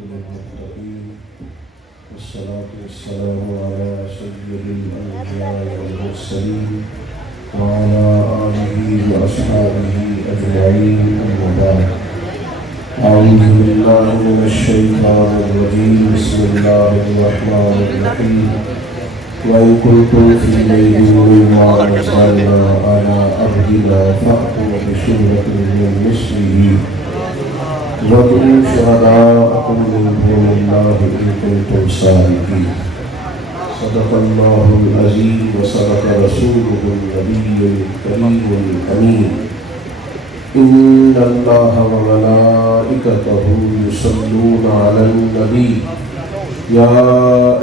للمتقين والصلاة والسلام على سيد الأنبياء والمرسلين وعلى آله وأصحابه أجمعين أما بعد أعوذ بالله من الشيطان الرجيم بسم الله الرحمن الرحيم وإن كنتم في ريب مما نزلنا على عبدنا فأتوا بسورة من مثله وادعوا شهداءكم من دون الله إن كنتم صادقين صدق الله العظيم وصدق رسوله النبي الكريم الأمين إن الله وملائكته يصلون على النبي يا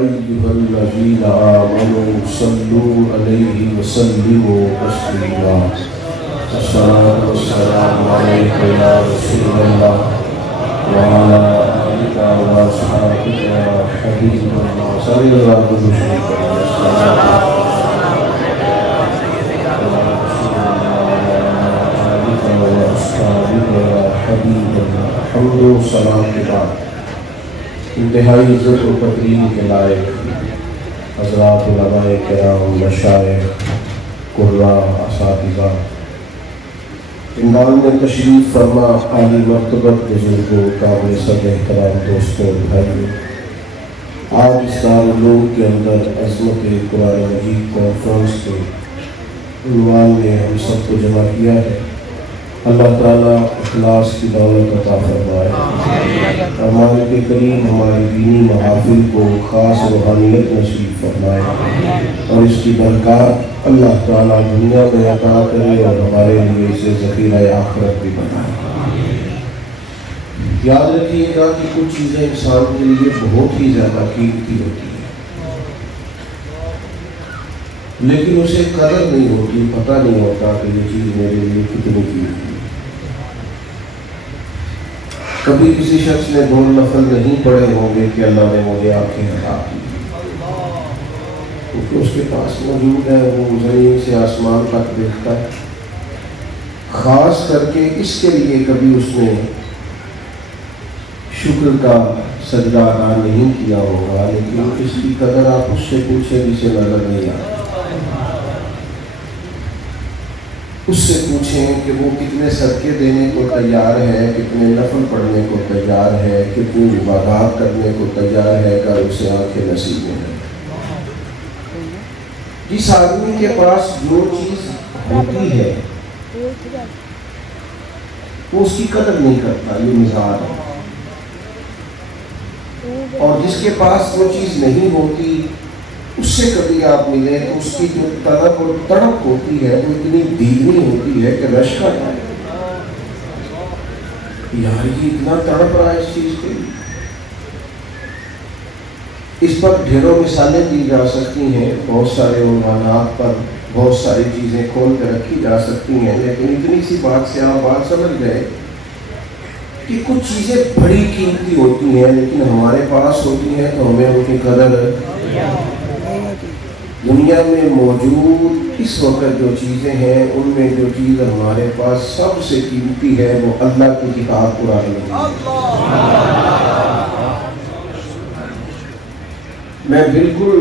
أيها الذين آمنوا صلوا عليه وسلموا تسليما الصلاة والسلام عليك يا رسول الله وعلى آلك وأصحابك يا حبيب الله صلى الله عليه وسلم حمد و سلام کے بعد انتہائی عزت و تقریم کے لائق حضرات علماء کرام مشائخ قراء اساتذہ اندال میں تشریف فرما عالی مرتبت بزرگوں قابل صد احترام دوستوں بھائیوں، آج اس دارالعلوم کے اندر عظمت قرآن مجید کانفرنس کے عنوان میں ہم سب کو جمع کیا ہے۔ اللہ تعالیٰ اخلاص کی دولت عطا فرمائے، رحمان کے کریم ہمارے دینی محافل کو خاص روحانیت نصیب فرمائے اور اس کی برکات اللہ تعالیٰ دنیا میں عطا کرے اور ہمارے لیے اسے ذخیرہ آخرت بھی بنائے۔ یاد رکھیے گا کہ کچھ چیزیں انسان کے لیے بہت ہی زیادہ قیمتی ہوتی ہیں لیکن اسے قدر نہیں ہوتی، پتہ نہیں ہوتا کہ یہ چیز میرے لیے کتنی قیمتی ہے۔ کبھی کسی شخص نے 2 نفل نہیں پڑھے ہوں گے کہ اللہ نے مجھے آنکھیں عطا کی، کیونکہ اس کے پاس موجود ہے، وہ زمین سے آسمان تک دیکھتا ہے۔ خاص کر کے اس کے لیے کبھی اس نے شکر کا سجدہ ادا نہیں کیا ہوگا، لیکن اس کی قدر آپ اس سے پوچھیں جسے نظر نہیں آتا۔ اس سے پوچھیں کہ وہ کتنے صدقے دینے کو تیار ہے، کتنے نفل پڑھنے کو تیار ہے، کتنی عبادات کرنے کو تیار ہے اگر اسے آنکھیں نصیب میں ہے۔ جس آدمی کے پاس جو چیز ہوتی ہے وہ اس کی قدر نہیں کرتا، یہ مثال ہے، اور جس کے پاس وہ چیز نہیں ہوتی اس سے کبھی آپ ملے تو اس کی جو طلب اور تڑپ ہوتی ہے وہ اتنی دیوی ہوتی ہے کہ رش کا جائے، یار یہ اتنا تڑپ رہا ہے اس چیز کے لیے۔ اس پر ڈھیروں مثالیں دی جا سکتی ہیں، بہت سارے عنوانات پر بہت ساری چیزیں کھول کر رکھی جا سکتی ہیں، لیکن اتنی سی بات سے آپ بات سمجھ گئے کہ کچھ چیزیں بڑی قیمتی ہوتی ہیں لیکن ہمارے پاس ہوتی ہیں تو ہمیں ان کی قدر دنیا میں موجود اس وقت جو چیزیں ہیں ان میں جو چیز ہمارے پاس سب سے قیمتی ہے وہ اللہ کی کتاب قرآن مجید ہے۔ میں بالکل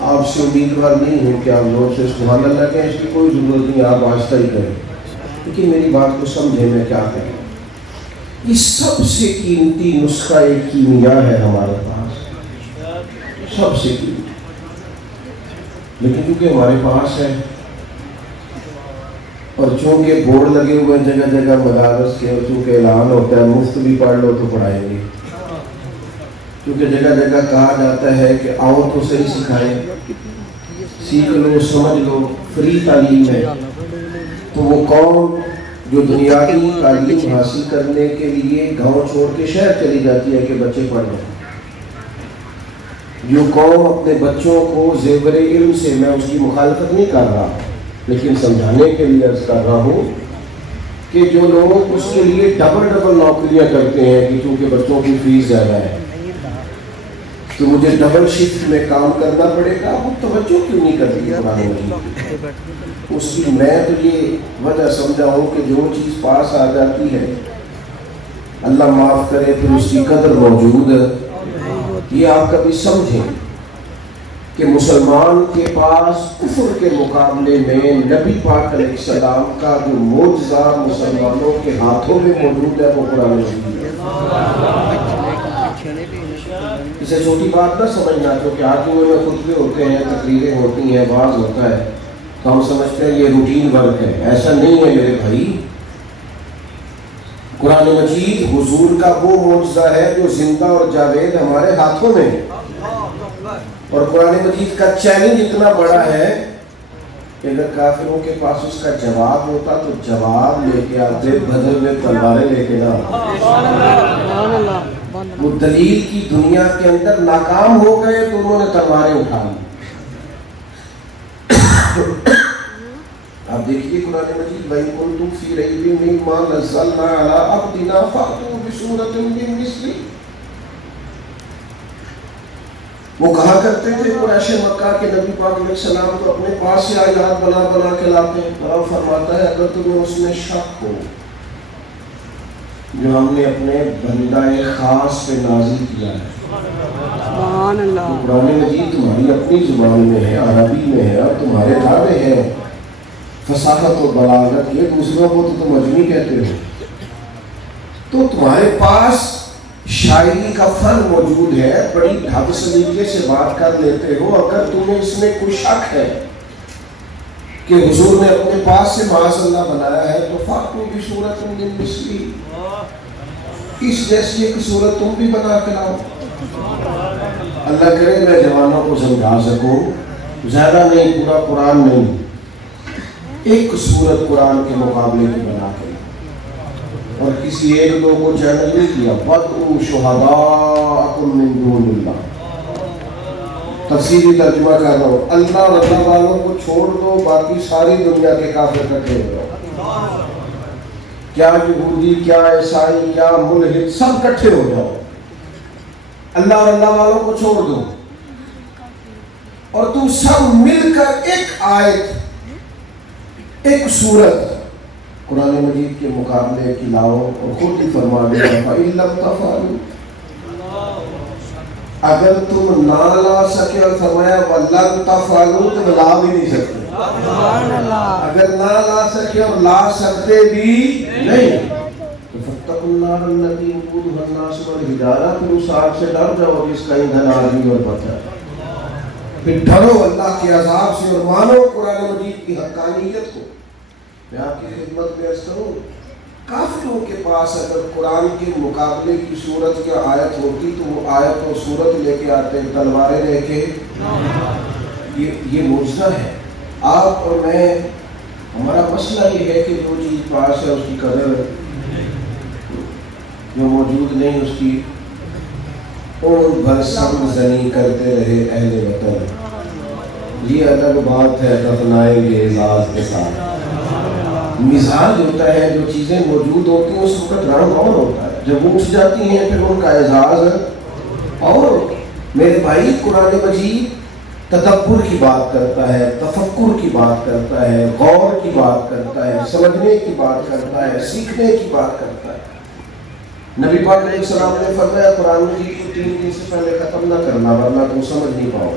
آپ سے امیدوار نہیں ہوں کہ آپ لوگ سے سبحان اللہ کہیں، اس کی کوئی ضرورت نہیں، آپ آہستہ ہی کریں، لیکن میری بات کو سمجھیں میں کیا کہوں۔ یہ سب سے قیمتی نسخہ ایک کیمیا ہے ہمارے پاس، سب سے قیمتی، لیکن کیونکہ ہمارے پاس ہے اور چونکہ بورڈ لگے ہوئے ہیں جگہ جگہ مدارس کے، اور چونکہ اعلان ہوتا ہے مفت بھی پڑھ لو تو پڑھائیں گے، کیونکہ جگہ جگہ کہا جاتا ہے کہ آؤ تو صحیح سکھائیں، سیکھ لو سمجھ لو، فری تعلیم ہے، تو وہ قوم جو دنیاوی تعلیم حاصل کرنے کے لیے گاؤں چھوڑ کے شہر چلی جاتی ہے کہ بچے پڑھ لیں، جو قوم اپنے بچوں کو زیور علم سے، میں اس کی مخالفت نہیں کر رہا لیکن سمجھانے کے لیے عرض کر رہا ہوں کہ جو لوگ اس کے لیے ڈبل نوکریاں کرتے ہیں کہ چونکہ بچوں کی فیس زیادہ ہے تو مجھے ڈبل شفٹ میں کام کرنا پڑے گا، وہ توجہ کیوں نہیں کرتی قرآن مجید؟ اس کی میں تو یہ وجہ سمجھا ہوں کہ جو چیز پاس آ جاتی ہے اللہ معاف کرے پھر اس کی قدر موجود ہے۔ یہ آپ کبھی سمجھیں کہ مسلمان کے پاس کفر کے مقابلے میں نبی پاک علیہ السلام کا جو معجزہ مسلمانوں کے ہاتھوں میں موجود ہے وہ قرآن مجید ہے۔ اسے چھوٹی بات نہ سمجھنا، کیونکہ آرٹیوں میں خطبے ہوتے ہیں، تقریریں ہوتی ہیں، واعظ ہوتا ہے تو ہم سمجھتے ہیں یہ روٹین ورک ہے۔ ایسا نہیں ہے میرے بھائی، قرآن مجید حضور کا وہ معجزہ ہے جو زندہ اور جاوید ہمارے ہاتھوں میں ہے، اور قرآن مجید کا چیلنج اتنا بڑا ہے کہ اگر کافروں کے پاس اس کا جواب ہوتا تو جواب لے کے آتے، بدل میں تلواریں لے کے نہ آتے۔ وہ دلیل کی دنیا کے اندر ناکام ہو گئے تو انہوں نے تلواریں اٹھا لی۔ آپ دیکھیے قرآن مجید وَإِن كُنتُمْ فِي رَيْبٍ مِّمَّا نَزَّلْنَا عَلَىٰ عَبْدِنَا فَأْتُوا بِسُورَةٍ مِّن مِّثْلِهِ۔ وہ کہا کرتے تھے قریش مکہ کے نبی پاک علیہ السلام کو اپنے پاس سے آیات بنا بنا کے لاتے ہیں۔ اور فرماتا ہے اگر تمہیں اس میں شک ہو جو ہم نے اپنے بندہ خاص پہ نازل کیا ہے، سبحان اللہ، تو قرآن مجید تمہاری اپنی زبان میں ہے، عربی میں ہے، اور تمہارے دعوے ہیں فصاحت و بلاغت، یہ دوسروں کو تو تم اجمی کہتے ہو، تو تمہارے پاس شاعری کا فن موجود ہے، بڑی ڈھنگ سلیقے سے بات کر لیتے ہو۔ اگر تمہیں اس میں کوئی شک ہے کہ حضور نے اپنے پاس سے معاذ اللہ بنایا ہے تو فَأْتُوا بِسُورَةٍ مِّن مِّثْلِهِ، اس جیسی ایک صورت تم بھی بنا کے لاؤ۔ اللہ کرے میں جوانوں کو سمجھا سکوں، زیادہ نہیں، پورا قرآن نہیں، ایک صورت قرآن کے مقابلے کی بنا کے لاؤ، اور کسی ایک دو کو چیلنج نہیں کیا۔ وَادْعُوا شُهَدَاءَكُم مِّن دُونِ اللَّهِ، تفسیری ترجمہ کر رہا ہوں، اللہ اور اللہ والوں کو چھوڑ دو، باقی ساری دنیا کے کافر اکٹھے ہو جاؤ، کیا یہودی، کیا عیسائی، کیا ملحد، سب اکٹھے ہو جاؤ، اللہ اور اللہ والوں کو چھوڑ دو، اور تم سب مل کر ایک آیت، ایک سورت قرآن مجید کے مقابلے کی لاؤ، اور خود ہی فرما دیا فَإِن لَّمْ تَفْعَلُوا، اگر تم نہ لا سکے، اور فرمایا وَلَن تَفْعَلُوا، تم لا بھی نہیں سکتے، اگر نہ لا سکے اور لا سکتے بھی نہیں تو فَاتَّقُوا النَّارَ الَّتِي وَقُودُهَا النَّاسُ وَالْحِجَارَةُ، پھر اس آگ سے ڈر جاؤ جس کا ایندھن آدمی اور پتھر، پھر ڈرو اللہ کے عذاب سے اور مانو قرآن مجید کی حقانیت کو۔ میں آپ کی خدمت میں عرض کروں، کافروں کے پاس اگر قرآن کے مقابلے کی صورت یا آیت ہوتی تو وہ آیت اور صورت لے کے آتے، تلواریں لے کے۔ یہ معجزہ ہے۔ آپ اور میں، ہمارا مسئلہ یہ ہے کہ جو چیز پاس ہے اس کی قدر، جو موجود نہیں اس کی اون بھر سم زنی کرتے رہے اہل وطن۔ یہ الگ بات ہے دفنائیں گے اعزاز کے ساتھ۔ مزاج ہوتا ہے، جو چیزیں موجود ہوتی ہیں اس وقت رنگ اور ہوتا ہے، جب وہ اٹھ جاتی ہیں پھر ان کا اعزاز اور۔ میرے بھائی قرآن مجید تدبر کی بات کرتا ہے، تفکر کی بات کرتا ہے، غور کی بات کرتا ہے، سمجھنے کی بات کرتا ہے، سیکھنے کی بات کرتا ہے۔ نبی پاک علیہ السلام نے فرمایا قرآن مجید کو 3 دن سے پہلے ختم نہ کرنا ورنہ تم سمجھ نہیں پاؤ،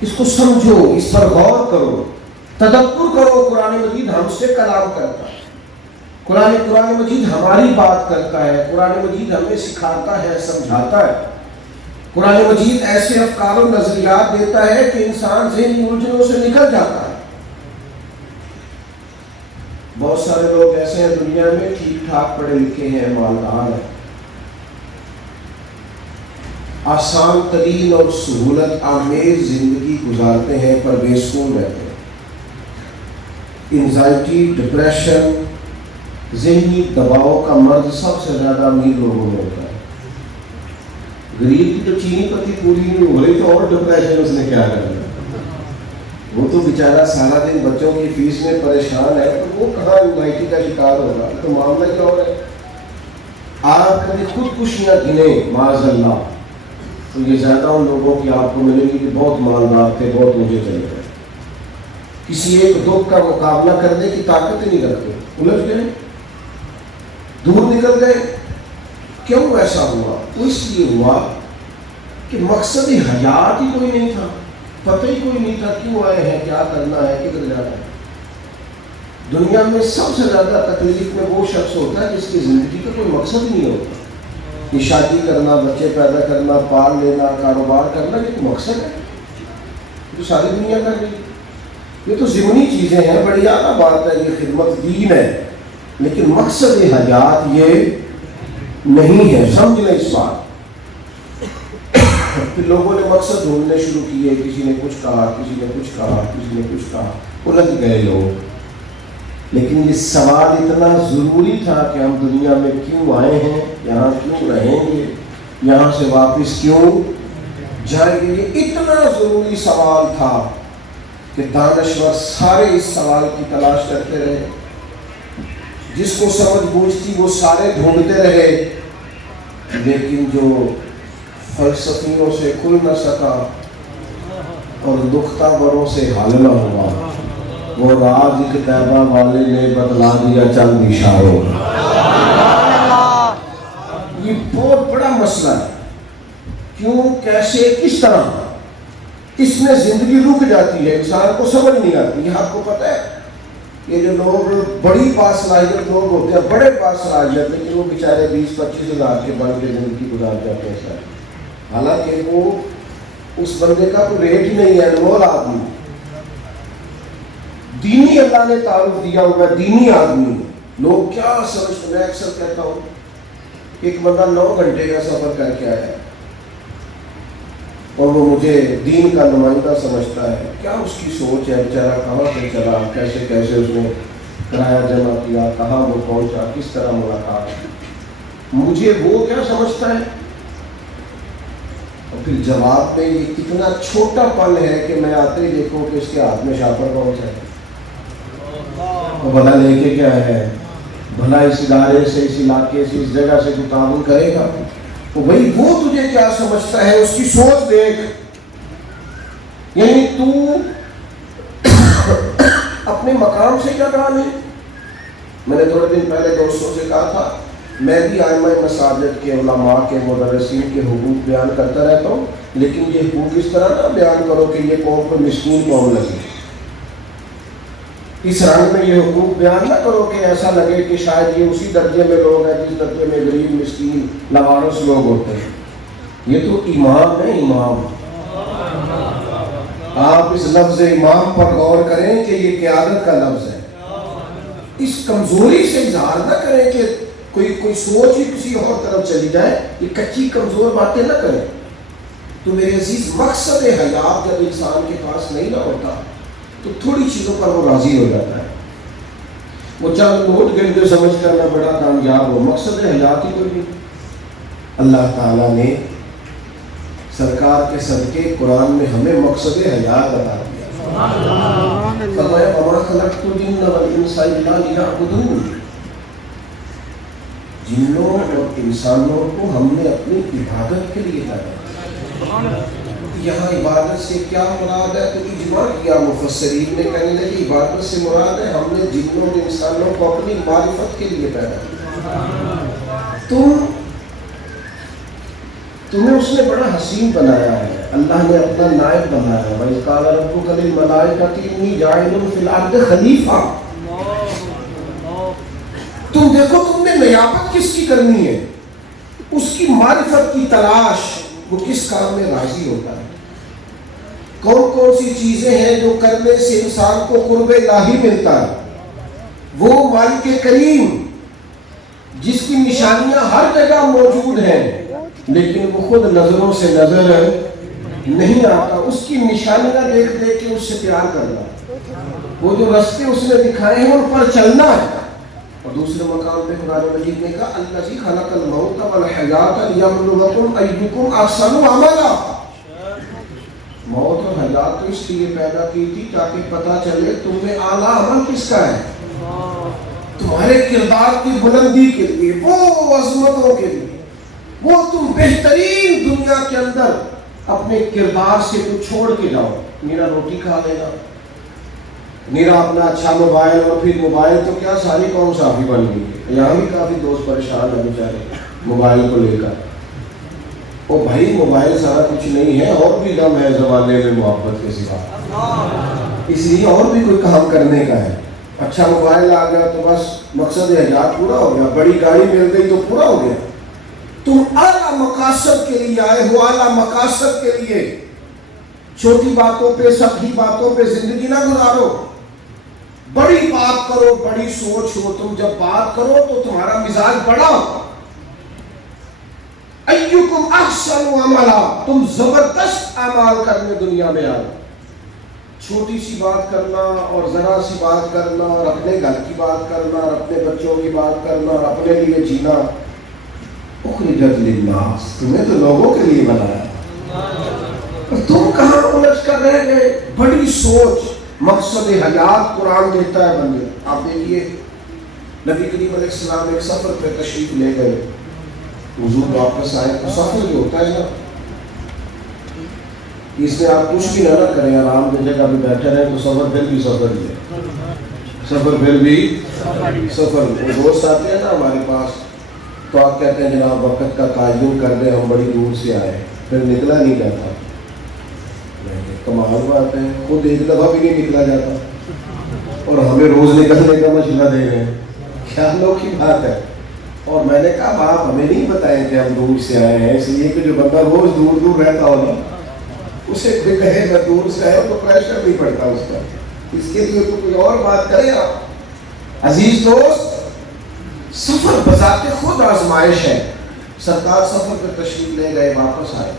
اس کو سمجھو، اس پر غور کرو، تدبر کرو۔ قرآن مجید ہم سے کلام کرتا ہے، قرآن مجید ہماری بات کرتا ہے، قرآن مجید ہمیں سکھاتا ہے، سمجھاتا ہے، قرآن مجید ایسے افکار و نظریات دیتا ہے کہ انسان ذہنی الجھنوں سے نکل جاتا ہے۔ بہت سارے لوگ ایسے ہیں دنیا میں ٹھیک ٹھاک پڑھے لکھے ہیں، مالدار ہیں، آسان ترین اور سہولت آمیز زندگی گزارتے ہیں پر بے سکون رہتے ہیں۔ انزائٹی، ڈپریشن، ذہنی دباؤ کا مرض سب سے زیادہ امیر لوگوں میں ہوتا ہے۔ غریب کی تو چینی پتی پوری نہیں ہو رہی تو اور ڈپریشن اس نے کیا کرنا، وہ تو بیچارہ سارا دن بچوں کی فیس میں پریشان ہے، تو وہ کہاں انزائٹی کا شکار ہوگا، تو معاملہ کیا ہو رہا ہے۔ آپ کبھی خودکشیاں گنیں معاذ اللہ تو یہ زیادہ ان لوگوں کی آپ کو ملے گی کہ بہت مالدار تھے، بہت مجھے چلے گئے، کسی ایک دکھ کا مقابلہ کرنے کی طاقت نہیں رکھتے، الجھ گئے۔ دور نکل گئے. کیوں ایسا ہوا؟ تو اس لیے ہوا کہ مقصد حیات ہی کوئی نہیں تھا، پتہ ہی کوئی نہیں تھا کیوں آئے ہیں، کیا کرنا ہے، کدھر جانا ہے. دنیا میں سب سے زیادہ تکلیف میں وہ شخص ہوتا ہے جس کی زندگی کا کوئی مقصد ہی نہیں ہوتا. یہ شادی کرنا، بچے پیدا کرنا، پال لینا، کاروبار کرنا، یہ تو مقصد ہے جو ساری دنیا کر رہی ہے. یہ تو ضمنی چیزیں ہیں، بڑی اعلیٰ بات ہے، یہ خدمت دین ہے، لیکن مقصد حیات یہ نہیں ہے. سمجھ لیں اس بات. پھر لوگوں نے مقصد ڈھونڈنے شروع کیے، کسی نے کچھ کہا، کسی نے کچھ کہا، کسی نے کچھ کہا، الجھ گئے لوگ. لیکن یہ سوال اتنا ضروری تھا کہ ہم دنیا میں کیوں آئے ہیں، یہاں کیوں رہیں گے، یہاں سے واپس کیوں جائیں گے. یہ اتنا ضروری سوال تھا کہ دانشور سارے اس سوال کی تلاش کرتے رہے. جس کو سمجھ بوجھ تھی وہ سارے ڈھونڈتے رہے، لیکن جو فلسفیوں سے کھل نہ سکا اور نکتہ بروں سے حل نہ ہوا، وہ راز کتابہ والے نے بتلا دیا چند اشاروں. یہ بہت بڑا مسئلہ ہے. کیوں، کیسے، کس طرح اس میں زندگی رک جاتی ہے، انسان کو سمجھ نہیں آتی. یہ آپ کو پتہ ہے، یہ جو لوگ بڑی باصلاحیت لوگ ہوتے ہیں، بڑے باصلاحیت، لیکن وہ بیچارے 20-25 ہزار کے بن کے زندگی گزار جاتے ہیں سر. حالانکہ وہ اس بندے کا کوئی ریٹ ہی نہیں ہے، انمول آدمی، دینی اللہ نے تعارف دیا ہوا ہے، دینی آدمی. لوگ کیا سمجھتے، میں اکثر کہتا ہوں، ایک بندہ 9 گھنٹے کا سفر کر کے آیا اور وہ مجھے دین کا نمائندہ سمجھتا ہے. کیا اس کی سوچ ہے، بیچارہ کہاں سے چلا، کیسے کیسے اس نے کرایہ جمع کیا، کہاں وہ پہنچا، کس طرح ملاقات. مجھے وہ کیا سمجھتا ہے. اور پھر جواب میں یہ کتنا چھوٹا پن ہے کہ میں آتے ہی دیکھوں کہ اس کے ہاتھ میں شاپر پہنچا ہے، وہ بھلا لے کے کیا ہے، بھلا اس ادارے سے، اس علاقے سے، اس جگہ سے تو تعاون کرے گا. تو بھائی وہ تجھے کیا سمجھتا ہے، اس کی سوچ دیکھ. یعنی تو اپنے مقام سے کیا کہا نہیں. میں نے تھوڑے دن پہلے دوستوں سے کہا تھا، میں بھی ائمہ مساجد کے، علماء کے، مدرسین کے حقوق بیان کرتا رہتا ہوں، لیکن یہ حقوق اس طرح نہ بیان کرو کہ یہ قوم کو مسکین قوم لگے. اس رنگ میں یہ حقوق بیان نہ کرو کہ ایسا لگے کہ شاید یہ اسی درجے میں لوگ ہیں جس درجے میں غریب، مسکین، لاوارث لوگ ہوتے ہیں. یہ تو امام ہے، امام. آپ اس لفظ امام پر غور کریں کہ یہ قیادت کا لفظ ہے. اس کمزوری سے اظہار نہ کریں کہ کوئی سوچ ہی کسی اور طرف چلی جائے. یہ کچی کمزور باتیں نہ کریں. تو میرے عزیز، مقصد حیات جب انسان کے پاس نہیں نہ ہوتا تو تھوڑی چیزوں پر وہ راضی ہو جاتا ہے. وہ چند نوٹ گن کے سمجھ کر میں بڑا کامیاب ہو، مقصد حیات ہی کوئی نہیں. اللہ تعالیٰ نے سرکار کے صدقے قرآن میں ہمیں مقصد حیات عطا کیا. فرمایا وما خلقت الجن والانس الا لیعبدون. جنوں اور انسانوں کو ہم نے اپنی عبادت کے لیے پیدا. یہاں عبادت سے کیا مراد ہے تو اجماع کیا مفسرین نے، کہنے لگے عبادت سے مراد ہے ہم نے جنوں اور انسانوں کو اپنی معرفت کے لیے پیدا کیا. تمہیں اس نے بڑا حسین بنایا ہے، اللہ نے اپنا نائب بنایا ہے. وَإِذْ قَالَ رَبُّكَ لِلْمَلَائِكَةِ إِنِّي جَاعِلٌ فِي الْأَرْضِ خَلِيفَةً. تم دیکھو تم نے نیابت کس کی کرنی ہے، اس کی معرفت کی تلاش. وہ کس کام میں راضی ہوتا ہے، کون کون سی چیزیں ہیں جو کرنے سے انسان کو قرب الہی ملتا ہے. وہ مالک کریم جس کی نشانیاں ہر جگہ موجود ہیں لیکن وہ خود نظروں سے نظر نہیں آتا. اس کی نشانیاں دیکھ دیکھ کے اس سے پیار کرنا، وہ جو رستے اس نے دکھائے ہیں ان پر چلنا ہے. اور دوسرے مقام پہ قرآن مجید نے کہا الذی خلق الموت والحیات لیبلوکم ایکم احسن عملا. موت اور حیات تو اس لیے پیدا کی تھی تاکہ پتہ چلے تم میں اعلیٰ عمل کس کا ہے، تمہارے کردار کی بلندی کے لیے، وہ عظمتوں کے لیے. وہ تم بہترین دنیا کے اندر اپنے کردار سے کچھ چھوڑ کے جاؤ. میرا روٹی کھا لے گا، میرا اپنا اچھا موبائل، اور پھر موبائل تو کیا ساری قوم صافی بن گئی. یہاں بھی کافی دوست پریشان ہیں بیچارے موبائل کو لے کر. او بھائی موبائل سارا کچھ نہیں ہے، اور بھی غم ہے زمانے میں محبت کے سوا، اس لیے اور بھی کوئی کام کرنے کا ہے. اچھا موبائل آ گیا تو بس مقصد حیات پورا ہو گیا، بڑی گاڑی مل گئی تو پورا ہو گیا. تم اعلیٰ مقاصد کے لیے آئے ہو، اعلیٰ مقاصد کے لیے. چھوٹی باتوں پہ سطحی باتوں پہ زندگی نہ گزارو، بڑی بات کرو، بڑی سوچ ہو. تم جب بات کرو تو تمہارا مزاج بڑا ہو. ایکم احسن عملا، تم زبردست اعمال کرنے دنیا میں آئے. چھوٹی سی بات کرنا اور ذرا سی بات کرنا اور اپنے گھر کی بات کرنا اور اپنے بچوں کی بات کرنا اور اپنے لیے جینا. اخرجت للناس، تمہیں تو لوگوں کے لیے بنایا، تم کہاں الجھ کر رہ گئے. بڑی سوچ، مقصد حیات قرآن دیتا ہے بندے. آپ دیکھیے نبی کریم علیہ السلام ایک سفر پہ تشریف لے گئے، حضور واپس آئے تو سفر جو ہوتا ہے نا، اس میں آپ کچھ بھی نہ کریں، آرام کی جگہ پہ بیٹھے رہیں تو سفر پھر بھی سفر ہی ہے. سفر پھر بھی سفر. دوست آتے ہیں نا ہمارے پاس تو آپ کہتے ہیں جناب وقت کا تعین کر دیں، ہم بڑی دور سے آئے، پھر نکلا نہیں جاتا. کمال بات ہے، خود ایک دفعہ بھی نہیں نکلا جاتا اور ہمیں روز نکلنے کا مشورہ دے رہے ہیں. خیالوں کی بات ہے. اور میں نے کہا آپ ہمیں نہیں بتائیں کہ ہم دور سے آئے ہیں، اس لیے کہ جو بندہ روز دور دور رہتا ہو نا، اسے کوئی کہے میں دور سے آئے تو پریشر نہیں پڑتا اس کا. اس کے لیے تو کوئی اور بات کریں آپ. عزیز دوست، سفر بذات خود آزمائش ہے. سرکار سفر پہ تشریف لے گئے، واپس آئے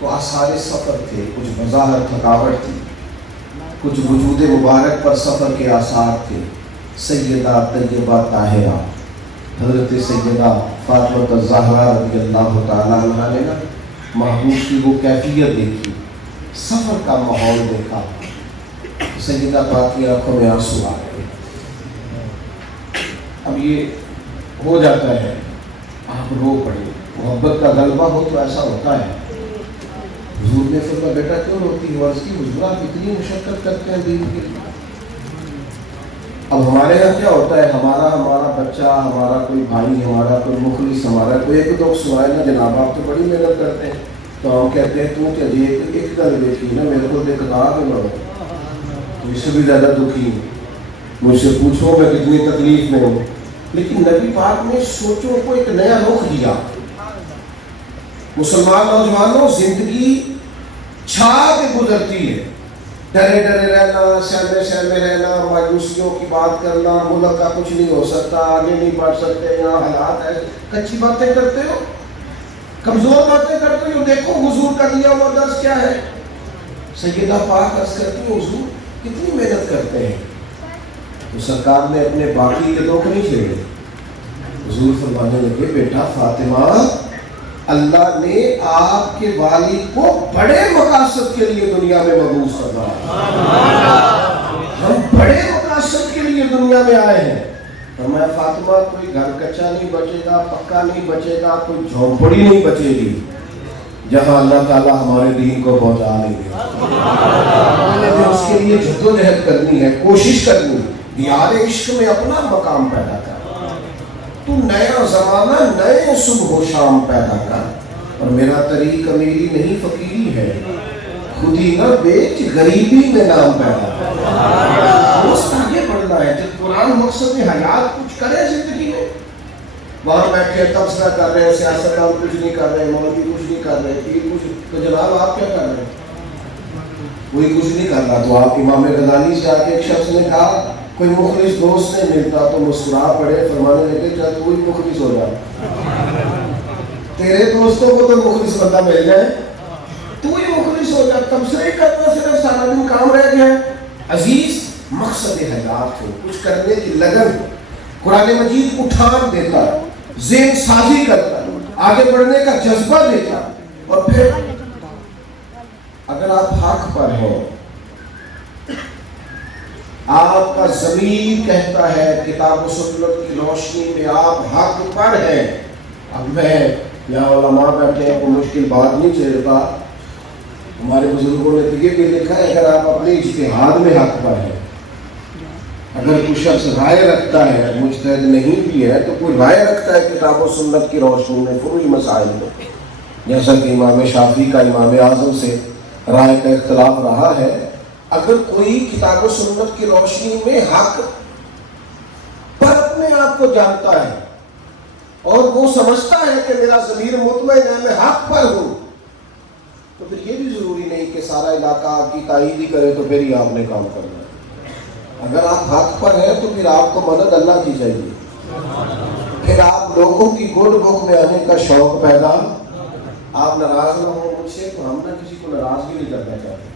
تو آثار سفر تھے. کچھ بظاہر تھکاوٹ تھی، کچھ وجود مبارک پر سفر کے آثار تھے. سیدہ طیبہ طاہرہ حضرت سیدہ فاطمہ الزہرا رضی اللہ تعالیٰ عنہا نے نا محبوب کی وہ کیفیت دیکھی، سفر کا ماحول دیکھا. سیدہ پاک کی آنکھوں میں آنسو آ گئے. اب یہ ہو جاتا ہے، آپ رو پڑے. محبت کا غلبہ ہو تو ایسا ہوتا ہے. حضور نے فرمایا بیٹا کیوں روتی ہو؟ عرض کی حضور آپ اتنی مشقت کرتے ہیں دین کے لیے. اب ہمارے یہاں کیا ہوتا ہے، ہمارا بچہ، ہمارا کوئی بھائی، ہمارا کوئی مخلص، ہمارا کوئی ایک دو سنائے نا جناب آپ تو بڑی محنت کرتے ہیں، تو ہم کہتے ہیں تو کیا جی ایک گل دیکھی نا میرے کو دکھا کے لڑو، تو اس سے بھی زیادہ دکھی مجھ سے پوچھو میں کتنی تکلیف میں ہوں. لیکن نبی پاک نے سوچوں کو ایک نیا رخ دیا. مسلمان نوجوانوں، زندگی چھا کے گزرتی ہے. ڈرے ڈرے رہنا، سہمے سہمے رہنا، مایوسیوں کی بات کرنا، ملک کا کچھ نہیں ہو سکتا، آگے نہیں بڑھ سکتے، یہاں حالات ایسے. کچی باتیں کرتے ہو، کمزور باتیں کرتے ہو. دیکھو حضور کا دیا ہوا درس کیا ہے. سیدہ پاک عرض کرتی ہے حضور کتنی محنت کرتے ہیں. تو سرکار نے اپنے باقی کے دکھ نہیں چھیڑے. حضور فرمانے لگے بیٹا فاطمہ، اللہ نے آپ کے والد کو بڑے مقاصد کے لیے دنیا میں مبعوث فرمایا. ہم بڑے مقاصد کے لیے دنیا میں آئے ہیں. فرمایا فاطمہ کوئی گھر کچا نہیں بچے گا، پکا نہیں بچے گا، کوئی جھونپڑی نہیں بچے گی جہاں اللہ تعالیٰ ہمارے دین کو پہنچا نہیں گے. اس کے لیے جدوجہد کرنی ہے، کوشش کرنی ہے. دیار عشق میں اپنا مقام پیدا کر. تو نیا زمانہ، نئے صبح و شام پیدا کر. اور میرا طریق امیری نہیں فقیری ہے، خودی نہ بیچ غریبی میں نام پیدا کر. دوست آگے بڑھنا ہے. جب قرآن مقصد حیات کچھ کرے زندگی میں، وہاں بیٹھے تبصرہ کر رہے ہیں، سیاستدان کچھ نہیں کر رہے، مولوی کچھ نہیں کر رہے، پیر کچھ، تو جناب آپ کیا کر رہے ہیں؟ کوئی کچھ نہیں کر رہا. تو آپ امام غزالی سے آ کے ایک شخص نے کہا کوئی مخلص دوست نہیں ملتا تو مسکرا پڑے. فرمانے لگے چل تو ہی مخلص ہو جا، تیرے دوستوں کو تو مخلص بندہ مل جائے، تو ہی مخلص ہو جا. تبصرے کرنا صرف سارا دن کام رہ گیا. عزیز مقصد حیات ہو، کچھ کرنے کی لگن. قرآن مجید اٹھان دیتا، ذہن سازی کرتا، آگے بڑھنے کا جذبہ دیتا. اور پھر اگر آپ حق پر ہیں، آپ کا ضمیر کہتا ہے کتاب و سنت کی روشنی میں آپ حق پر ہیں. اب میں یا علماء بیٹھے ہیں، کوئی مشکل بات نہیں چھیڑتا. ہمارے بزرگوں نے تو یہ بھی لکھا ہے اگر آپ اپنے اجتہاد میں حق پر ہیں، اگر کوئی شخص رائے رکھتا ہے، مجتہد نہیں بھی ہے تو کوئی رائے رکھتا ہے کتاب و سنت کی روشنی میں فروعی مسائل میں، جیسا کہ امام شافعی کا امام اعظم سے رائے کا اختلاف رہا ہے، اگر کوئی کتاب و سنت کی روشنی میں حق پر اپنے آپ کو جانتا ہے اور وہ سمجھتا ہے کہ میرا ضمیر مطمئن ہے، میں حق پر ہوں، تو پھر یہ بھی ضروری نہیں کہ سارا علاقہ آپ کی تائید ہی کرے تو پھر ہی آپ نے کام کرنا ہے۔ اگر آپ حق پر ہیں تو پھر آپ کو مدد اللہ کی چاہیے، پھر آپ لوگوں کی گڈ بک میں آنے کا شوق پیدا، آپ ناراض نہ ہوں مجھ سے تو ہم نہ کسی کو ناراض بھی نہیں کرنا چاہتے،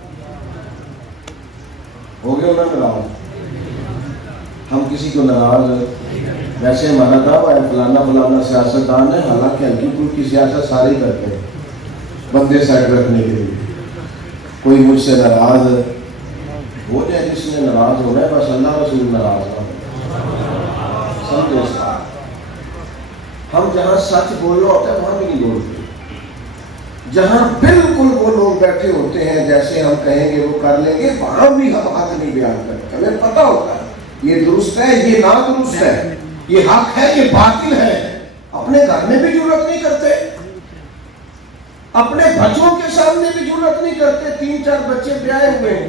ہو گئے انہیں ناراض، ہم کسی کو ناراض، ویسے ہمارا دعویٰ ہے فلانا فلانا سیاستدان ہے، حالانکہ ہلکی پھلکی کی سیاست سارے کرتے ہیں بندے سائڈ رکھنے کے لیے، کوئی مجھ سے ناراض ہو جائے، جس نے ناراض ہو رہا ہے بس اللہ رسول ناراض نہ ہو، سمجھے صاحب، ہم جہاں سچ بولنا ہوتا ہے وہاں بھی نہیں بولتے، جہاں بالکل وہ لوگ بیٹھے ہوتے ہیں جیسے ہم کہیں گے وہ کر لیں گے وہاں بھی ہم حق نہیں بیان کرتے، ہمیں پتہ ہوتا ہے یہ درست ہے یہ نادرست ہے، یہ حق ہے یہ باطل ہے، اپنے گھر میں بھی جرات نہیں کرتے، اپنے بچوں کے سامنے بھی جرات نہیں کرتے، 3-4 بچے بیائے ہوئے ہیں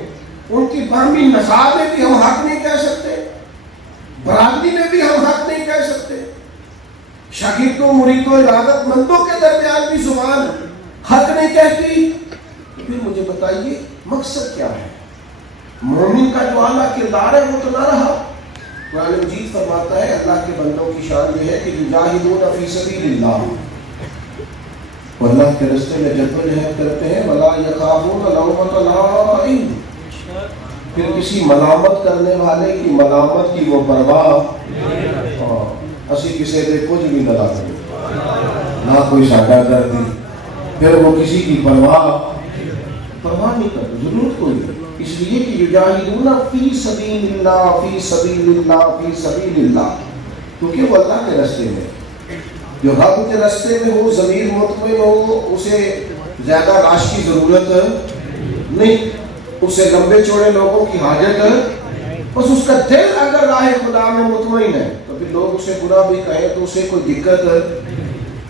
ان کی بامی نصاب میں بھی ہم حق نہیں کہہ سکتے، برادری میں بھی ہم حق نہیں کہہ سکتے، شاگردوں مریدوں عبادت مندوں کے درمیان بھی زبان حق نہیں کہتی، پھر مجھے بتائیے مقصد کیا ہے؟ مومن کا جو اعلیٰ کردار ہے وہ تو نہ رہا۔ قرآن مجید فرماتا ہے اللہ کے بندوں کی شان یہ ہے کہ یجاہدون فی سبیل اللہ، وہ اللہ کے راستے میں جدوجہد کرتے ہیں، ولا یخافون لومۃ لائم، پھر کسی ملامت کرنے والے کی ملامت کی وہ پرواہ، اسی کسی دے کچھ بھی نہ کریں، نہ کوئی ساڈا کردی، پھر وہ کسی کی پرواہ نہیں کرتے، ضرورت کوئی نہیں، اس لیے کہ یجاہدون فی سبیل اللہ فی سبیل اللہ فی سبیل اللہ، کیونکہ وہ اللہ کے راستے میں، جو رب کے راستے میں ہو ضمیر مطمئن ہو اسے زیادہ راش کی ضرورت نہیں، اسے لمبے چوڑے لوگوں کی حاجت، بس اس کا دل اگر راہ خدا میں مطمئن ہے تو پھر لوگ اسے برا بھی کہیں تو اسے کوئی دقت۔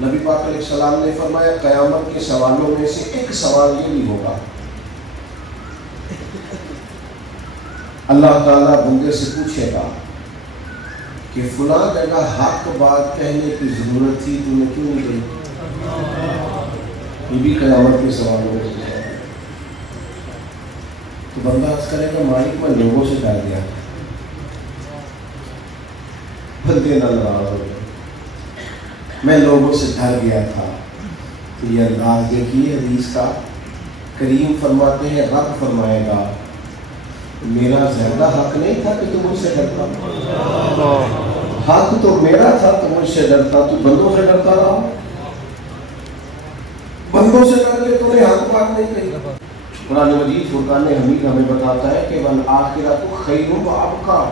نبی پاک علیہ السلام نے فرمایا قیامت کے سوالوں میں سے ایک سوال یہ بھی ہوگا، اللہ تعالیٰ بندے سے پوچھے گا کہ فلاں جگہ حق بات کہنے کی ضرورت تھی تم نے کیوں نہیں کہی، یہ بھی قیامت کے سوالوں میں سے ہے۔ تو بندہ عرض کرے گا مالک میں لوگوں سے ڈر گیا تھا، بندے نہ ناراض ہو گئے، میں لوگوں سے ڈر گیا تھا۔ تو یہ انداز دیکھیے حدیث کا، کریم فرماتے ہیں رب فرمائے گا میرا زیادہ حق نہیں تھا کہ تو مجھ سے ڈرتا، حق تو میرا تھا تو مجھ سے ڈرتا، تو بندوں سے ڈرتا رہا، بندوں سے ڈر کے تمہیں حق بات نہیں کہی۔ قرآن مجید فرقان حمید ہمیں بتاتا ہے کہ والآخرۃ خیر وابقیٰ،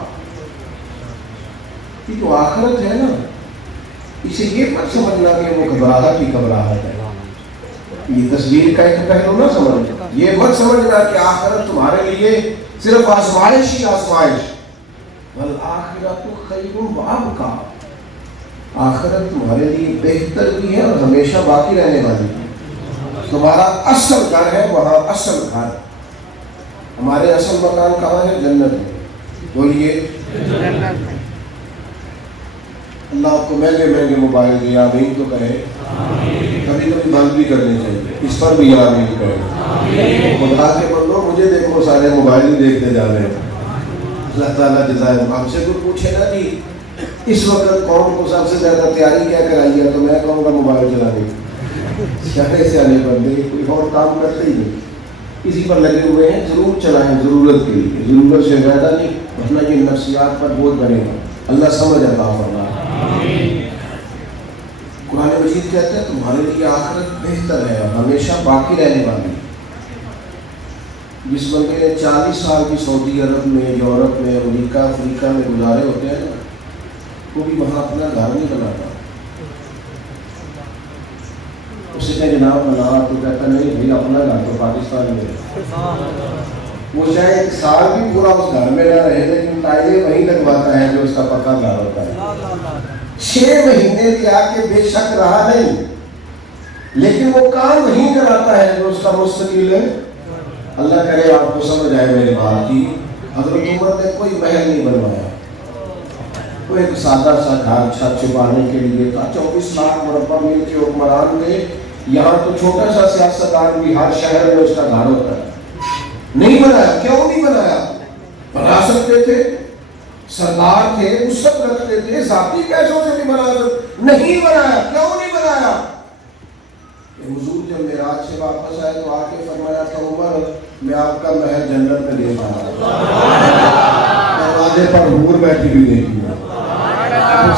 یہ تو آخرت ہے نا، اسے یہ مت سمجھنا کہ وہ گھبراہٹ ہی گھبراہٹ ہے، یہ تصویر کا ایک پہلو نہ سمجھنا، یہ مت سمجھنا کہ آخرت تمہارے لیے صرف آزمائش ہی آزمائش، والآخرۃ خیر وابقیٰ، آخرت تمہارے لیے بہتر بھی ہے اور ہمیشہ باقی رہنے والی ہے، تمہارا اصل گھر ہے وہاں اصل گھر، ہمارے اصل مکان کہاں ہے؟ جنت میں، بولیے اللہ آپ کو مہنگے مہنگے موبائل دے، آمین تو کہے، کبھی کبھی بند بھی کرنے چاہیے، اس پر بھی آمین کہے، خدا کے بندوں مجھے دیکھو سارے موبائل ہی دیکھتے جا رہے ہیں، اللہ تعالیٰ جزائے، ہم سے کوئی پوچھے نا جی اس وقت قوم کو سب سے زیادہ تیاری کیا کرائی ہے تو میں کہوں گا موبائل چلانے، شہرے سے آنے بندے کوئی اور کام کرتے ہی نہیں، اسی پر لگے ہوئے ہیں، ضرور چلائیں ضرورت کے لیے، ضرورت سے زیادہ نہیں، ورنہ یہ نفسیات پر بہت بنے گا، اللہ سمجھ عطا فرمائے۔ قرآن مجید کہتا ہے تمہارے لیے آخرت بہتر ہے اور ہمیشہ باقی رہنے والی۔ جس بندے نے 40 سال بھی سعودی عرب میں، یورپ میں، امریکہ، افریقہ میں گزارے ہوتے ہیں نا، وہ بھی وہاں اپنا گھر نہیں بناتا، اسے پوچھتے ہیں جناب بنا تو کہتا نہیں بھائی اپنا گھر تو پاکستان میں ہے. وہ چاہے ایک سال بھی پورا اس گھر میں نہ رہے لیکن ٹائلیں وہیں لگواتا ہے جو اس کا پکا گھر ہوتا ہے. 6 مہینے بھی آ کے بے شک رہا نہیں لیکن وہ کام وہیں کراتا ہے جو اس کا مستقل ہے. اللہ کرے آپ کو سمجھ آئے میری بات کی. حضرت عمر نے کوئی محل نہیں بنوایا, وہ ایک سادہ سا گھر چھت چھپانے کے لیے تھا. 24 لاکھ مربع میل کے حکمران تھے. یہاں تو چھوٹا سا سیاستدان بھی ہر شہر میں اس کا گھر ہوتا ہے. نہیں بنایا. کیوں نہیں بنایا؟ بنا سکتے تھے, سردار تھے, وسعت رکھتے تھے, ذاتی پیسوں سے بھی بنا سکتے. نہیں بنایا. کیوں نہیں بنایا؟ حضور جب معراج سے واپس آئے تو آ کے فرمایا تھا عمر میں آپ کا محل جنت میں دیکھ رہا ہوں, دروازے پر حور بیٹھی ہوئی دیکھی ہوں.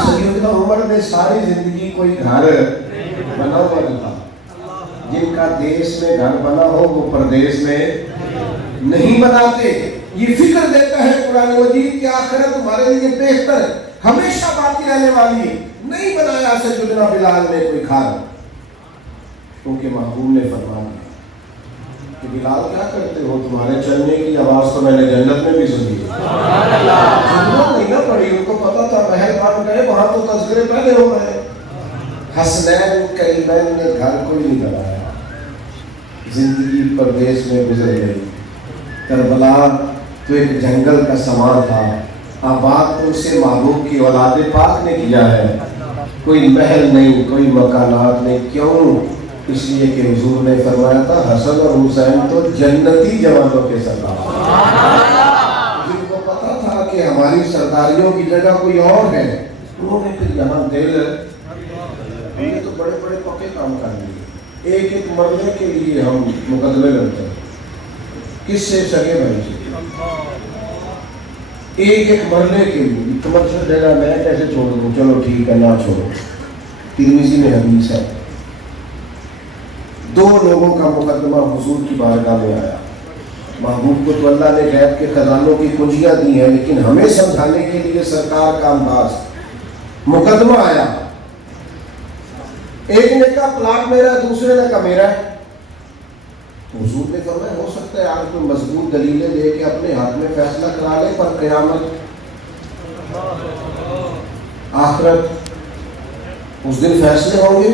سیدنا عمر نے ساری زندگی کوئی گھر بنا ہوا نہیں تھا. جن کا دیش میں گھر بنا ہو وہ پردیش میں نہیں بناتے. یہ فکر دیتا ہے قرآن مجید کہ آخرت تمہارے لیے بہتر ہے, ہمیشہ باقی رہنے والی ہے. نہیں بنایا سیدنا بلال نے کوئی گھر, کیونکہ محبوب نے فرما دیا کہ بلال کیا کرتے ہو, تمہارے چلنے کی آواز تو میں نے جنت میں بھی سنی ہے. نہیں نہ پڑی, ان کو پتا تھا محل بن گئے وہاں تو تذکرے پہلے ہو گئے. حسنین کریمین نے گھر کوئی نہیں بنایا, زندگی پردیس میں گزر گئی. کربلا تو ایک جنگل کا سامان تھا, آباد ان سے محبوب کی اولاد پاک نے کیا ہے. کوئی محل نہیں, کوئی مکانات نہیں. کیوں؟ اس لیے کہ حضور نے فرمایا تھا حسن اور حسین تو جنتی جوانوں کے سردار. جن کو پتا تھا کہ ہماری سرداریوں کی جگہ کوئی اور ہے, انہوں نے پھر یہاں دل ہم نے تو بڑے بڑے پکے کام کر لیے. ایک ایک مرنے کے لیے ہم مقدمے لڑتے ہیں. کس سے؟ سگے بھائی سے. ایک ایک مرنے کے لیے تمہیں جگہ میں کیسے چھوڑ دوں, چلو ٹھیک ہے نہ چھوڑو. ترمذی میں حدیث ہے, 2 لوگوں کا مقدمہ حضور کی بارگاہ میں آیا. محبوب کو تو اللہ نے غیب کے خزانوں کی کنجیاں دی ہیں لیکن ہمیں سمجھانے کے لیے سرکار کا انداز. مقدمہ آیا, ایک نے کہا پلاٹ میرا ہے, دوسرے نے کہا میرا ہے. حضور نے فرمایا ہو سکتا ہے آج کوئی مضبوط دلیلیں دے کے اپنے ہاتھ میں فیصلہ کرا لے, پر قیامت آخرت اس دن فیصلے ہوں گے.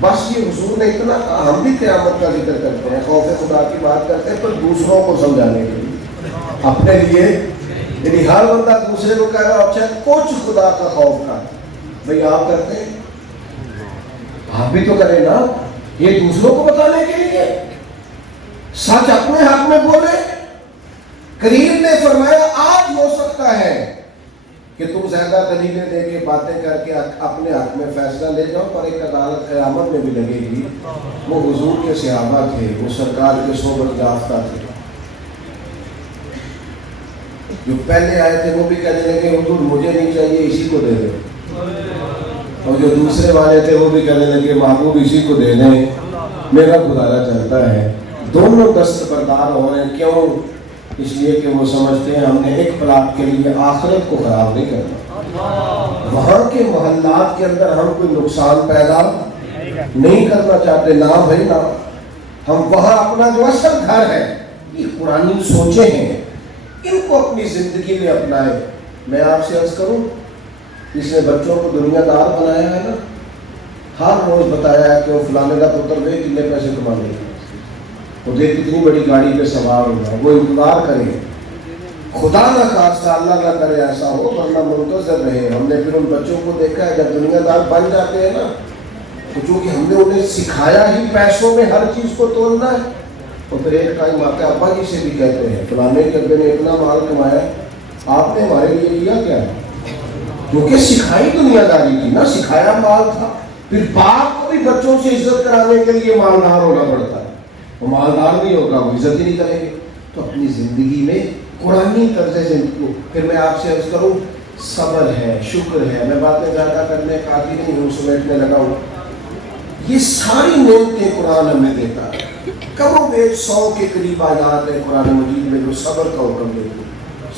بس یہ حضور نے اتنا کہا. ہم بھی قیامت کا ذکر کرتے ہیں, خوف خدا کی بات کرتے ہیں, پر دوسروں کو سمجھانے کے لیے, اپنے لیے. یعنی ہر بندہ دوسرے کو کہہ رہا اچھا کچھ خدا کا خوف کا. بھئی آپ کرتے ہیں, آپ بھی تو کریں نا. یہ دوسروں کو بتانے کے لیے سچ اپنے حق میں بولے. کریم نے فرمایا آج ہو سکتا ہے کہ تم زیادہ دلیلیں دے کے باتیں کر کے اپنے حق میں فیصلہ لے جاؤ, پر ایک عدالت قیامت میں بھی لگے گی. وہ حضور کے صحابہ تھے, وہ سرکار کے صحبت یافتہ تھے. جو پہلے آئے تھے وہ بھی کہنے لگے حضور مجھے نہیں چاہیے, اسی کو دے دیں. اور جو دوسرے والے تھے وہ بھی کہنے لگے محبوب اسی کو دے دیں, میرا گزارا چلتا ہے. دونوں دستبردار ہو رہے ہیں. کیوں؟ اس لیے کہ وہ سمجھتے ہیں ہم نے ایک پلاٹ کے لیے آخرت کو خراب نہیں کرنا. وہاں کے محلات کے اندر ہم کوئی نقصان پیدا نہیں کرنا چاہتے. نہ بھائی نہ. ہم وہاں اپنا جو اصل گھر ہے, یہ قرآنی سوچیں ہیں, ان کو اپنی زندگی میں اپنائیں. میں آپ سے عرض کروں, اس نے بچوں کو دنیا دار بنایا ہے نا, ہر روز بتایا ہے کہ وہ فلانے کا پتر دے کتنے پیسے کما لے گا, وہ دیکھ کتنی بڑی گاڑی پہ سوار ہوگا, وہ انتظار کرے. خدا نہ خاصہ اللہ نہ کرے ایسا ہو, ورنہ منتظر رہے. ہم نے پھر ان بچوں کو دیکھا ہے جب دنیا دار بن جاتے ہیں نا, تو چونکہ ہم نے انہیں سکھایا ہی پیسوں میں ہر چیز کو تولنا ہے, تو پھر ایک ٹائم آتا ہے ابا جی سے بھی کہتے ہیں فلانے کے ابے نے اتنا مال کمایا, آپ نے ہمارے لیے کیا کیا ہے؟ کیونکہ سکھائی دنیا داری کی نا, سکھایا مال تھا. پھر باپ کو بھی بچوں سے عزت کرانے کے لیے مالدار ہونا پڑتا ہے. وہ مالدار نہیں ہوگا, وہ عزت ہی نہیں کریں گے. تو اپنی زندگی میں قرآنی طرز زندگی کو. پھر میں آپ سے عرض کروں, صبر ہے, شکر ہے. میں باتیں زیادہ کرنے قادر نہیں ہوں, سمیٹنے لگا ہوں. یہ ساری نعمتیں قرآن ہمیں دیتا ہے. کم و بیش 100 کے قریب آیات ہے قرآن مجید میں جو صبر کا حکم دیتے ہیں.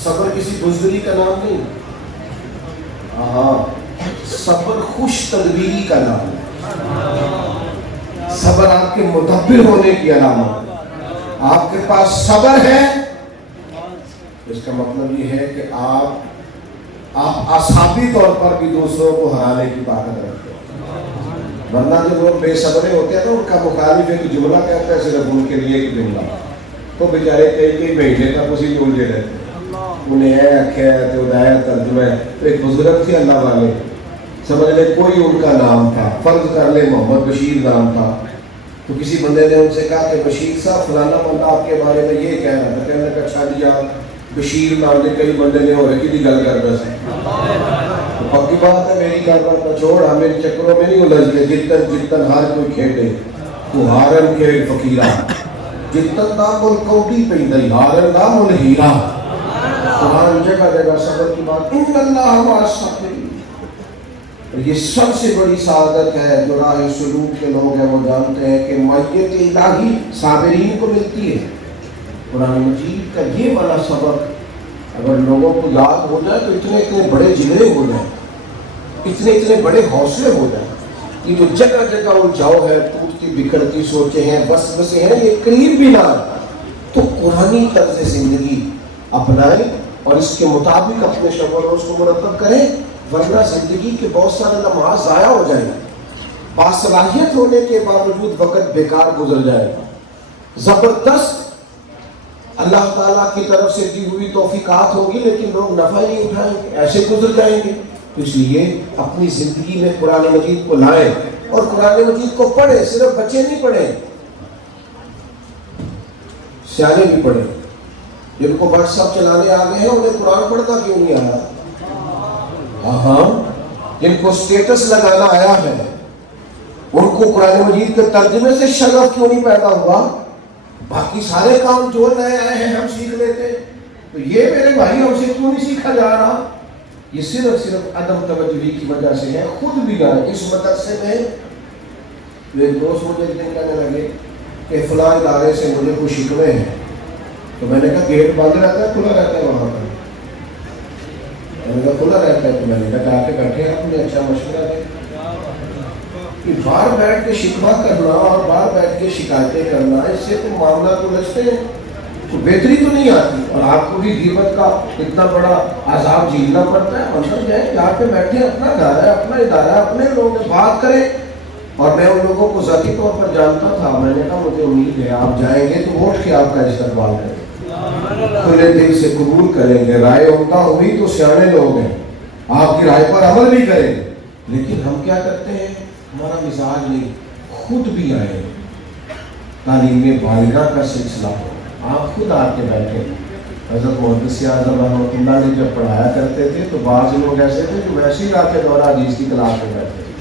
صبر کسی بزدلی کا نام نہیں, ہاں صبر خوش تدبیری کا نام ہے. صبر آپ کے مدبر ہونے کی علامت ہے۔ آپ کے پاس صبر ہے، اس کا مطلب یہ ہے کہ آپ اعصابی طور پر بھی دوسروں کو ہرانے کی طاقت رکھتے ہیں۔ ورنہ جو لوگ بے صبرے ہوتے ہیں نا، ان کا مخالف ایک جملہ کہتا ہے صرف ان کے لیے ایک جملہ، تو بیچارے کئی مہینے تک اسی میں الجھے رہتے ہیں۔ انہیں ہے اکھیت ہدایت ترجمہ ہے۔ تو ایک بزرگ تھے اللہ والے، سمجھ لے کوئی ان کا نام تھا، فرض کر لے محمد بشیر نام تھا، تو کسی بندے نے ان سے کہا کہ بشیر صاحب فلانا بندہ آپ کے بارے میں یہ کہہ رہا تھا، کہنے کا اچھا جی آپ بشیر نام نے کئی بندے نے ہو رہے کی گل کر رہا ہے، پکی بات ہے میری گل پر چھوڑ، ہمیں چکروں میں نہیں الجھتے، جتن ہر کوئی کھیلے تو ہارن کھیل فقیرہ، جتن دا مل کوٹی پیندی ہارن دا مل ہیرا۔ قرآن جگہ جگہ صبر کی بات، ان اللہ مع الصابرین۔ یہ سب سے بڑی سعادت ہے جو راہ سلوک کے لوگ ہیں وہ جانتے ہیں کہ معیت الہی صابرین کو ملتی ہے۔ قرآن مجید کا یہ والا سبق اگر لوگوں کو یاد ہو جائے تو اتنے بڑے جگرے ہو جائیں، اتنے بڑے حوصلے ہو جائیں۔ یہ جو جگہ جگہ الجھاؤ ہے، ٹوٹتی بکھرتی سوچیں ہیں، وسوسے ہیں، یہ قریب بھی نہ تو قرآنی طرز زندگی اپنائیں اور اس کے مطابق اپنے شب و روز کو مرتب کریں، ورنہ زندگی کے بہت سارے لمحات ضائع ہو جائیں، باصلاحیت ہونے کے باوجود وقت بیکار گزر جائے گا۔ زبردست اللہ تعالیٰ کی طرف سے دی ہوئی توفیقات ہوگی لیکن لوگ نفع نہیں اٹھائیں گے، ایسے گزر جائیں گے۔ اس لیے اپنی زندگی میں قرآن مجید کو لائیں اور قرآن مجید کو پڑھیں۔ صرف بچے نہیں پڑھیں، سیانے بھی پڑھیں۔ جن کو واٹس ایپ چلانے آ گئے ہیں انہیں قرآن پڑھنا کیوں نہیں آیا؟ ہاں، جن کو اسٹیٹس لگانا آیا ہے ان کو قرآن مجید کے ترجمے سے شغف کیوں نہیں پیدا ہوا؟ باقی سارے کام جو نئے آئے ہیں ہم سیکھ لیتے، تو یہ میرے بھائی ہم سے کیوں نہیں سیکھا جا رہا؟ یہ صرف عدم توجہی کی وجہ سے ہے۔ خود بھی نہ اس مدرسے میں ایک دوست مجھے ایک دن کہنے لگے کہ فلاں ادارے سے مجھے کچھ شکوے ہیں، تو میں نے کہا گیٹ بند رہتا ہے کھلا رہتا ہے وہاں پر؟ میں نے کہا کھلا رہتا ہے، تو میں نے کہا جا کے بیٹھے آپ نے اچھا مشورہ دیں کہ باہر بیٹھ کے شکوہ کرنا اور باہر بیٹھ کے شکایتیں کرنا، اس سے تو معاملہ تو لچتے ہیں تو بہتری تو نہیں آتی، اور آپ کو بھی غیبت کا اتنا بڑا عذاب جھیلنا پڑتا ہے۔ مطلب یہ ہے کہ آپ پہ بیٹھے، اپنا گھر ہے، اپنا ادارہ ہے، اپنے لوگ بات کریں۔ اور میں ان لوگوں کو ذاتی طور پر جانتا تھا، میں نے کہا مجھے امید ہے آپ جائیں گے تو ووٹ کے آپ کا استقبال کریں، کھلے دل سے قبول کریں گے، رائے عمدہ ہوئی تو سیانے لوگ ہیں، آپ کی رائے پر عمل بھی کریں گے۔ لیکن ہم کیا کرتے ہیں، ہمارا مزاج نہیں، خود بھی آئے، تعلیم بالغہ کا سلسلہ ہو، آپ خود آ کے بیٹھے۔ حضرت محدث اعظم رحمۃ اللہ نے جب پڑھایا کرتے تھے تو بعض لوگ ایسے تھے جو ویسے ہی آتے دورہ حدیث کی کلاس میں بیٹھتے تھے۔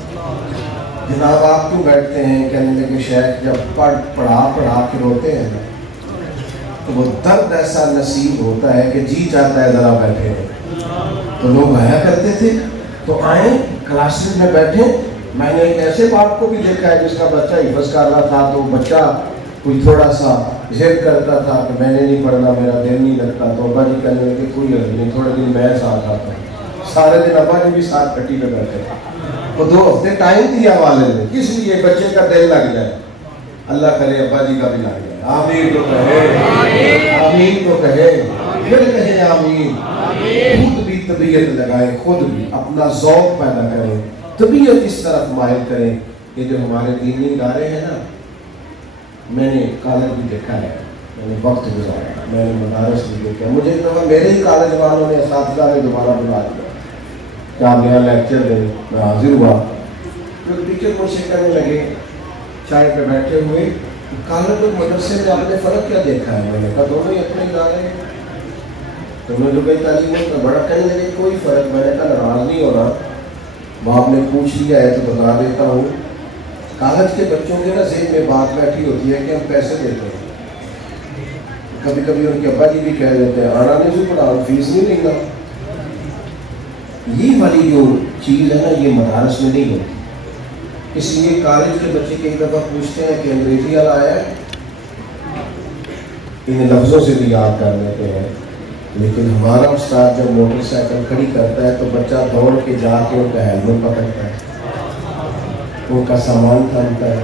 جناب آپ کیوں بیٹھتے ہیں؟ کہنے لگے شیخ جب پڑھا کے روتے ہیں نا تو وہ درد ایسا نصیب ہوتا ہے کہ جی چاہتا ہے ذرا بیٹھے ہیں۔ تو لوگ آیا کرتے تھے تو آئیں کلاسز میں بیٹھے۔ میں نے ایک ایسے باپ کو بھی دیکھا ہے جس کا بچہ حفظ کر رہا تھا تو بچہ کوئی تھوڑا سا ضد کرتا تھا کہ میں نے نہیں پڑھنا، میرا دل نہیں لگتا، تو ابا جی کہنے لگے کوئی حل نہیں، تھوڑے دن میں ساتھ آتا ہوں۔ سارے دن ابا جی بھی ساتھ کٹی پہ بیٹھے، تو 2 ہفتے ٹائم دیا والد نے، کس لیے بچے کا دل لگ جائے۔ اللہ کرے ابا جی کا بھی لگ جائے۔ آمین تو کہے، آمین تو کہے، پھر کہے آمین۔ خود بھی طبیعت لگائے، خود بھی اپنا ذوق پیدا کریں، طبیعت اس طرف مائل کریں۔ یہ جو ہمارے دینی ادارے ہیں نا، میں نے کالج بھی دیکھا ہے، میں نے وقت گزارا، میں نے مدارس بھی دیکھا، مجھے ایک دفعہ میرے ہی کالج والوں نے اساتذہ نے دوبارہ بلا دیا کہ آپ یہاں لیکچر دیں، میں حاضر ہوا۔ پھر ٹیچر مجھ سے کہنے لگے چائے پہ بیٹھے ہوئے، کالج اور مدرسے میں آپ نے فرق کیا دیکھا ہے؟ میں نے کہا دونوں ہی اپنے ادارے ہیں، تمہیں جو کئی تعلیموں کا بڑا کہنے لگے کوئی فرق۔ میں نے کہا ناراض نہیں ہونا، وہ آپ نے پوچھ لیا ہے تو بتا دیتا ہوں۔ کالج کے بچوں کے نا ذہن میں بات بیٹھی ہوتی ہے کہ ہم پیسے دیتے ہیں، کبھی کبھی ان کے ابا جی بھی کہہ دیتے ہیں آنا نہیں سے پڑھا، فیس نہیں لینا۔ یہ والی جو چیز ہے نا یہ مدارس میں نہیں ہوتی، اس لیے کالج کے بچے کئی دفعہ پوچھتے ہیں کہ انگریزی والا آیا ہے، ان لفظوں سے بھی یاد کر لیتے ہیں۔ لیکن ہمارا استاد جب موٹر سائیکل کھڑی کرتا ہے تو بچہ دوڑ کے جا کے ان کا ہیلمٹ پکڑتا ہے، ان کا سامان تھامتا ہے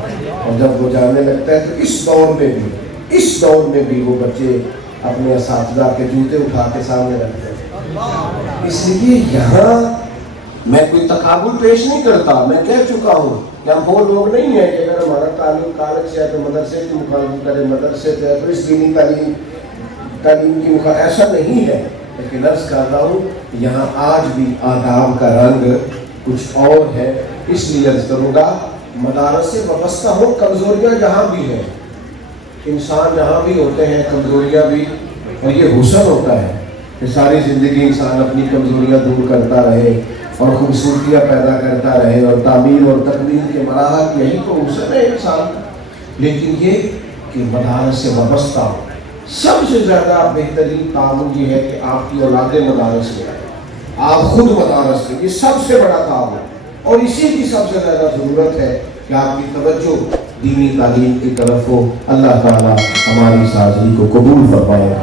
اور جب وہ جانے لگتا ہے تو اس دور میں بھی وہ بچے اپنے اساتذہ کے جوتے اٹھا کے سامنے رکھتے ہیں. اس لیے یہاں میں کوئی تقابل پیش نہیں کرتا. میں کہہ چکا ہوں کہ ہم وہ لوگ نہیں ہیں کہ اگر ہمارا تعلیم کالج سے ہے تو مدرسے کی مخالفت کرے, مدرسے سے ہے تو اس دینی تعلیم کی مخالفت, ایسا نہیں ہے. لیکن عرض کر رہا ہوں یہاں آج بھی آداب کا رنگ کچھ اور ہے. اس لیے عرض کروں گا مدارس سے وابستہ ہو, کمزوریاں جہاں بھی ہیں, انسان جہاں بھی ہوتے ہیں کمزوریاں بھی, اور یہ حسن ہوتا ہے کہ ساری زندگی انسان اپنی کمزوریاں دور کرتا رہے اور خوبصورتیاں پیدا کرتا رہے, اور تعمیر اور تکمیل کے مراحل یہی تو حسن ہے انسان. لیکن یہ کہ مدارس سے وابستہ ہو, سب سے زیادہ بہترین تعاون یہ ہے کہ آپ کی اولادیں مدارس میں آئے, آپ خود مدارس میں, یہ سب سے بڑا تعاون, اور اسی کی سب سے زیادہ ضرورت ہے کہ آپ کی توجہ دینی تعلیم کی طرف ہو. اللہ تعالیٰ ہماری حاضری کو قبول فرمائے.